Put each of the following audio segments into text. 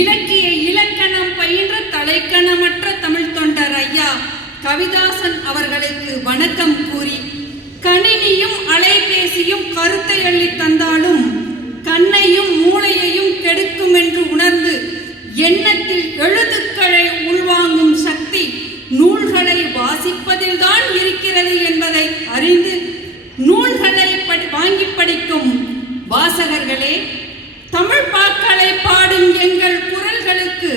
இலக்கிய இலக்கணம் பயின்ற தலைக்கணமற்ற தமிழ் தொண்டர் ஐயா கவிதாசன் அவர்களுக்கு வணக்கம் கூறி, கணினியும் அலைபேசியும் கருத்தை அள்ளி தந்தாலும் கண்ணையும் மூளையையும் கெடுக்கும் என்று உணர்ந்து எண்ணத்தில் எழுத்துக்களை உள்வாங்கும் சக்தி நூல்களை வாசிப்பதில்தான் இருக்கிறது என்பதை அறிந்து நூல்களை வாங்கி படிக்கும் வாசகர்களே, தமிழ் பாக்களை பாடும் எங்கள் குரல்களுக்கு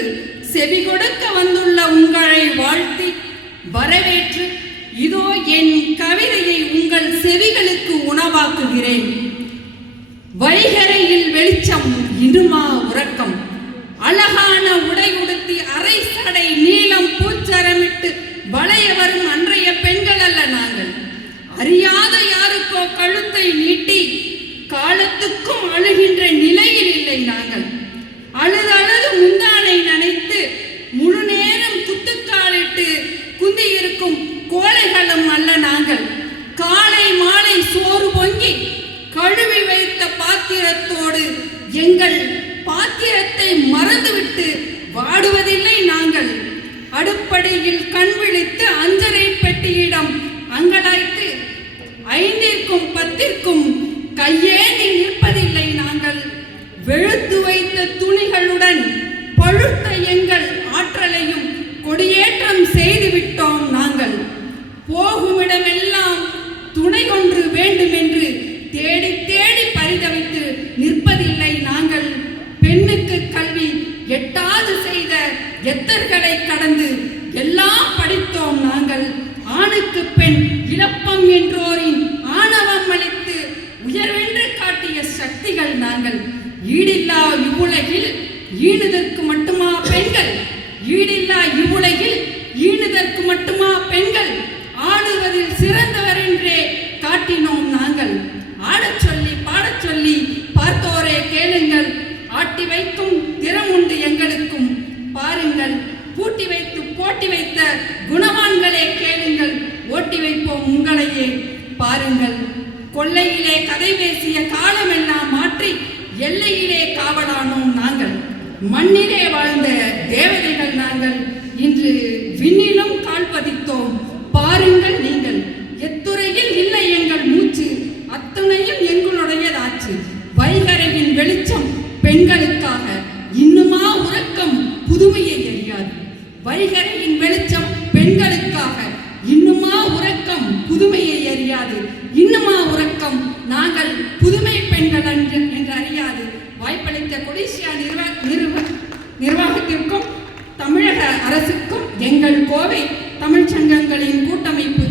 செவி கொடுக்க வந்துள்ள உங்களை வாழ்த்தி வரவேற்று இதோ என் கவிதையை உங்கள் செவிகளுக்கு உணவாக்குகிறேன். வைகரையில் வெளிச்சம் இடுமா உறக்கம், அழகான உடை உடுத்தி அரை சடை நீளம் பூச்சரமிட்டு வளைய வரும் அன்றைய பெண்கள் அல்ல நாங்கள். அறியாத யாருக்கோ கழுத்தை நீட்டி காலத்துக்கும் அழுகின்ற நிலையில் இல்லை நாங்கள். அழுது முந்தானை நனைத்து முழு நேரம் குத்துக்காலிட்டு குந்தி இருக்கும் கோழைகளும் அல்ல நாங்கள். காலை மாலை சோறு பொங்கி கழுவி வைத்த பாத்திரத்தோடு எங்கள் பாத்திரத்தை மறந்துவிட்டு வாடுவதில்லை நாங்கள். அடுப்படியில் கண் விழித்து அஞ்சரை பெட்டியிடம் அங்கலாய்த்து 5ற்கும் 10ற்கும் கையேந்தி நிற்பதில்லை நாங்கள். வெளுத்து வைத்த துணிகளுடன் பழுத்த எங்கள் ஆற்றலையும் கொடியேற்றம் செய்துவிட்டோம் நாங்கள். போகுமிடமெல்லாம் துணை ஒன்று வேண்டுமென்று தேடி தேடி பரிதவித்து நிற்பதில்லை நாங்கள். பெண்ணுக்கு கல்வி எட்டாது செய்த எத்தர்களை கடந்து எல்லாம் படித்தோம் நாங்கள். ஆணுக்கு பெண் இழப்பம் என்றோரின் ஆணவம் அளித்து உயர்வென்று காட்டிய சக்திகள் நாங்கள். ஈடில்லா இவ்வுலகில் ஈணுதற்கு மட்டுமா பெண்கள்? ஈடில்லா இவ்வுலகில் ஈணுதற்கு மட்டுமா பெண்கள்? ஆடுவதில் சிறந்தவர் என்றே காட்டினோம் நாங்கள். ஆடச் சொல்லி பாடச் சொல்லி பார்த்தோரே கேளுங்கள். ஆட்டி வைக்கும் திறமுண்டு எங்களுக்கும் பாருங்கள். பூட்டி வைத்து போட்டி வைத்த குணவான்களே கேளுங்கள். ஓட்டி வைப்போம் உங்களையே பாருங்கள். கொள்ளையிலே கதை பேசிய காலமெல்லாம் மாற்றி எல்லையிலே காவலானோம் நாங்கள். மண்ணிலே வாழ்ந்த தேவதைகள் நாங்கள். இன்று விண்ணிலும் கால் பதித்தோம் பாருங்கள் நீங்கள். எத்துறையில் இல்லை எங்கள் மூச்சு, அத்துணையும் எங்களுடையதாச்சு. வைகரையின் வெளிச்சம் பெண்களுக்காக இன்னுமா உறக்கம் புதுமையை அறியாது. வைகரையின் வெளிச்சம் பெண்களுக்காக இன்னுமா உறக்கம் புதுமையை அறியாது. இன்னுமா உறக்கம் நாங்கள் புதுமை பெண்கள் என்று அறியாது. வாய்ப்பளித்த கொடிசியா நிர்வாகத்திற்கும் தமிழக அரசுக்கும் எங்கள் கோவை தமிழ்ச்சங்கங்களின் கூட்டமைப்பு